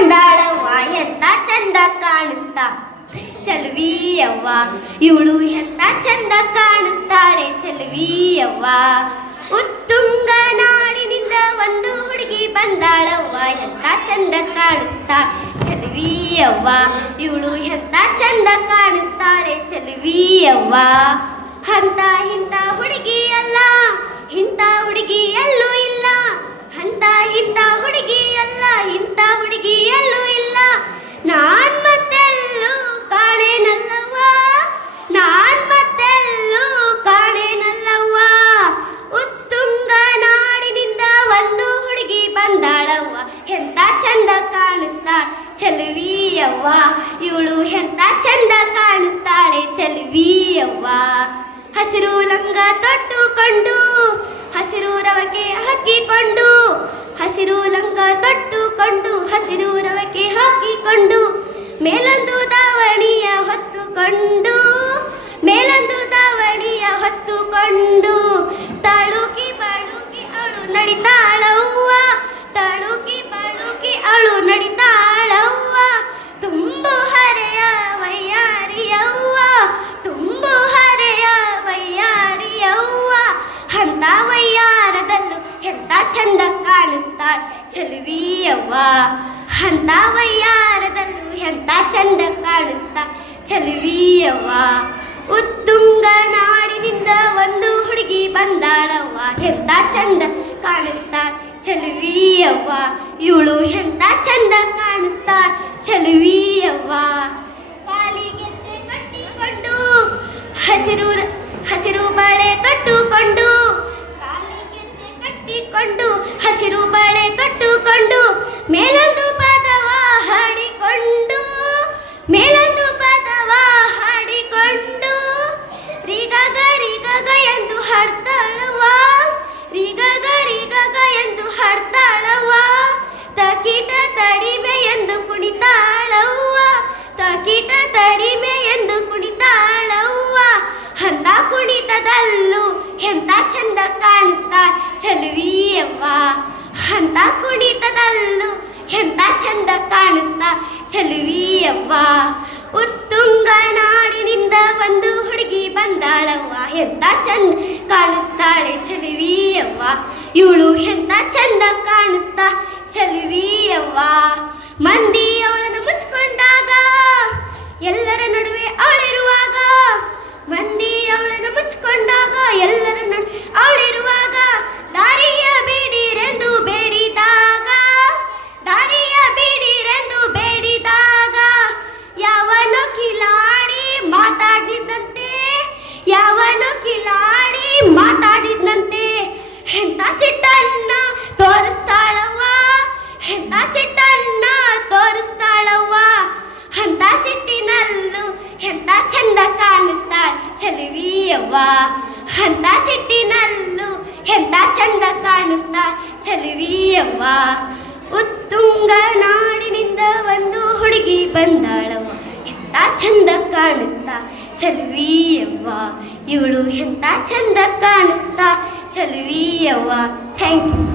ಬಂದಾಳವ್ವ ಎಂತ ಚಂದ ಕಾಣಿಸ್ತಾ ಚಲುವಿಯವ್ವ ಇವಳು ಎಂತ ಚಂದ ಕಾಣಿಸ್ತಾಳೆ ಚಲುವಿಯವ್ವ. ಉತ್ತುಂಗ ನಾಡಿನಿಂದ ಒಂದು ಹುಡುಗಿ ಬಂದಾಳವ್ವ ಎಂತ ಚಂದ ಕಾಣಿಸ್ತಾ ಚಲುವಿಯವ್ವ ಇವಳು ಎಂತ ಚಂದ ಕಾಣಿಸ್ತಾಳೆ ಚಲುವಿಯವ್ವ. ಅಂತ ಇಂಥ ಹುಡುಗಿ ಅಲ್ಲ ಇಂಥ ಹುಡುಗಿ ಎಲ್ಲೂ ಇಲ್ಲ, ಅಂತ ಇಂಥ ಹುಡುಗಿ ಅಲ್ಲ ಇಂಥ ಹುಡುಗಿ ಎಲ್ಲೂ ಇಲ್ಲ. ನಾನ್ ಮತ್ತೆಲ್ಲೂ ಕಾಣೇನಲ್ಲವ್ವ, ನಾನ್ ಮತ್ತೆಲ್ಲೂ ಕಾಣೇನಲ್ಲವ್ವ. ಉತ್ತುಂಗ ನಾಡಿನಿಂದ ಒಂದು ಹುಡುಗಿ ಬಂದಾಳವ್ವ ಎಂತ ಚಂದ ಕಾಣಿಸ್ತಾಳೆ ಚಲುವಿಯವ್ವ ಇವಳು ಎಂತ ಚಂದ ಕಾಣಿಸ್ತಾಳೆ ಚಲುವಿಯವ್ವ. ಹಸಿರು ಲಂಗ ತೊಟ್ಟುಕೊಂಡು ಹಸಿರು ರವಕೆ ಹಾಕಿಕೊಂಡು, ಹಸಿರು ಲಂಗ ತೊಟ್ಟುಕೊಂಡು ಹಸಿರು ರವಕೆ ಹಾಕಿಕೊಂಡು, ಮೇಲೊಂದು ದಾವಣಿಯ ಹೊತ್ತುಕೊಂಡು, ಮೇಲೊಂದು ದಾವಣಿಯ ಹೊತ್ತುಕೊಂಡು, ತಳುಕಿ ಬಳುಕಿ ಅವಳು ನಡಿತಾಳವ್ವ, ತಳುಕಿ ಬಳುಕಿ ಅವಳು ನಡಿತಾಳವ್ವ. ತುಂಬು ಹರೆಯ ವಯ್ಯಾರಿಯವ್ವ, ತುಂಬು ಹರೆಯ ವಯ್ಯಾರಿಯವ್ವ. ಅಂತ ವಯ್ಯಾರದಲ್ಲೂ ಎಂತ ಚಂದ ಕಾಣಿಸ್ತಾಳೆ ಚಲುವಿಯವ್ವ, ಅಂತ ವಯ್ಯಾರದಲ್ಲೂ ಎಂತ ಚಂದ ಕಾಣಿಸ್ತಾ ಚಲುವಿಯವ್ವ. ಉತ್ತುಂಗ ನಾಡಿನಿಂದ ಒಂದು ಹುಡುಗಿ ಬಂದಾಳವ್ವ ಎಂತ ಚಂದ ಕಾಣಿಸ್ತಾಳೆ ಚಲುವಿಯವ್ವ ಇವಳು ಎಂತ ಚಂದ ಕಾಣಿಸ್ತಾಳೆ ಚಲುವಿಯವ್ವ. ಕಾಲಿಗೆಜ್ಜೆ ಕಟ್ಟಿಕೊಂಡು ಹಸಿರು ಬಳೆ ತೊಟ್ಟುಕೊಂಡು, ಕಾಲಿಗೆಜ್ಜೆ ಕಟ್ಟಿಕೊಂಡು ಹಸಿರು ಬಳೆ ತೊಟ್ಟುಕೊಂಡು, ಮೇಲೊಂದು ಪದವ ಹಾಡಿಕೊಂಡು, ಮೇಲೊಂದು ಪದವ ಹಾಡಿಕೊಂಡು, ರಿಗಗ ರಿಗಗ ಎಂದು ಹಾಡ್ತಾಳವ್ವ, ರಿಗಗ ರಿಗಗ ಎಂದು ಹಾಡ್ತಾಳವ್ವ. ತಕೀಟ ತಡಿಮೆ ಎಂದು ಕುಣಿತಾಳವ್ವ, ತಕೀಟ ತಡಿಮೆ ಎಂದು ಕುಣಿತಾಳವ್ವ. ಅಂತ ಕುಣಿತದಲ್ಲೂ ಎಂತ ಚಂದ ಕಾಣಿಸ್ತಾಳೆ ಚಲುವಿಯವ್ವ, ಅಂತ ಕುಣಿತದಲ್ಲೂ ಎಂತ ಚಂದ ಕಾಣಿಸ್ತಾಳೆ ಚಲುವಿಯವ್ವ. ಉತ್ತುಂಗ ನಾಡಿನಿಂದ ಒಂದು ಹುಡುಗಿ ಬಂದಾಳವ್ವ ಎಂತ ಚಂದ ಕಾಣಿಸ್ತಾಳೆ ಚಲುವಿಯವ್ವ ಇವಳು ಎಂತ ಚಂದ ಕಾಣಿಸ್ತಾ ಚಲುವಿಯವ್ವ. ಮಂದಿ ಅವಳನ್ನು ಮುಚ್ಕೊಂಡಾಗ ಎಲ್ಲರ ನಡುವೆ ಅವಳಿರುವಾಗ, ಮಂದಿ ಅವಳನ್ನು ಮುಚ್ಕೊಂಡಾಗ ಎಲ್ಲರ ನಡುವೆ ಅವಳಿರುವಾಗ, ದಾರಿಯ ಬೀಡಿರೆಂದು ಬೇಡಿದಾಗ, ದಾರಿಯ ಬೀಡಿರೆಂದು ಬೇಡಿದಾಗ, ಯಾವನೋ ಕಿಲಾಡಿ ಮಾತಾಡಿದಂತೆ, ಯಾವನೋ ಕಿಲಾಡಿ ಮಾತಾಡಿದಂತೆ. ಎಂತ ಸಿಟ್ಟನ್ನ ತೋರಿಸ್ತಾಳವ್ವ, ಎಂತ ಸಿಟ್ಟನ್ನ ತೋರಿಸ್ತಾಳವ್ವ. ಅಂತ ಸಿಟ್ಟಿನಲ್ಲೂ ಎಂತ ಚಂದ ಕಾಣಿಸ್ತಾಳೆ ಚಲುವಿಯವ್ವ, ಅಂತ ಸಿಟ್ಟಿನಲ್ಲೂ ಎಂತ ಚಂದ ಕಾಣಿಸ್ತಾಳೆ ಚಲುವಿಯವ್ವ. ಉತ್ತುಂಗ ನಾಡಿನಿಂದ ಒಂದು ಹುಡುಗಿ ಬಂದಾಳವ್ವ ಎಂತ ಚಂದ ಕಾಣಿಸ್ತಾ ಚಲುವಿಯವ್ವ ಇವಳು ಎಂತ ಚಂದ ಕಾಣಿಸ್ತಾ ಚಲುವಿಯವ್ವ. Thank you.